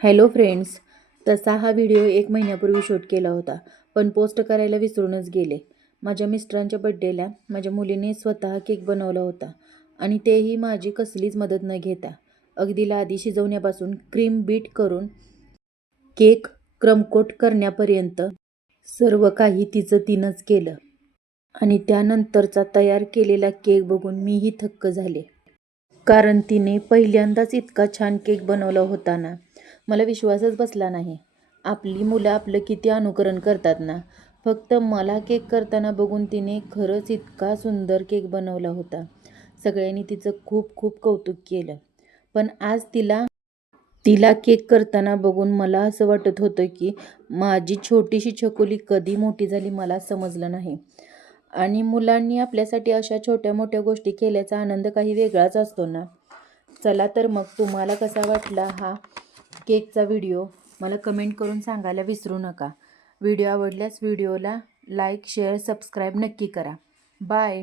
Hello friends तसा हा video एक महिन्यापूर्वी शूट केला होता पण पोस्ट करायला विसरूनच गेले. माझ्या मिस्टरांच्या बड्डेला माझ्या मुलीने स्वतः केक बनवला होता आणि तेही माझी कसलीच मदत न घेता. अगदी आधी शिजवण्यापासून क्रीम बीट करून केक क्रमकोट करण्यापर्यंत सर्व काही तिचं तिनंच केलं आणि त्यानंतरचा तयार केलेला केक बघून मीही थक्क झाले. कारण तिने पहिल्यांदाच इतका छान केक बनवला होता ना. मला विश्वासच बसला नाही. आपली मुलं आपलं किती अनुकरण करतात ना? फक्त मला केक करताना बघून तिने खरंच इतका सुंदर केक बनवला होता. सगळ्यांनी तिचं खूप खूप कौतुक केलं. पण आज तिला तिला केक करताना बघून मला असं वाटत होतं की माझी छोटीशी छकुली कधी मोठी झाली मला समजलं नाही. आणि मुलांनी आपल्यासाठी अशा छोट्या मोठ्या गोष्टी केल्याचा आनंद काही वेगळाच असतो ना? चला तर मग तुम्हाला कसा वाटला हा केकचा व्हिडिओ मला कमेंट करून सांगायला विसरू नका. व्हिडिओ आवडल्यास व्हिडिओला लाईक शेअर सबस्क्राईब नक्की करा. बाय.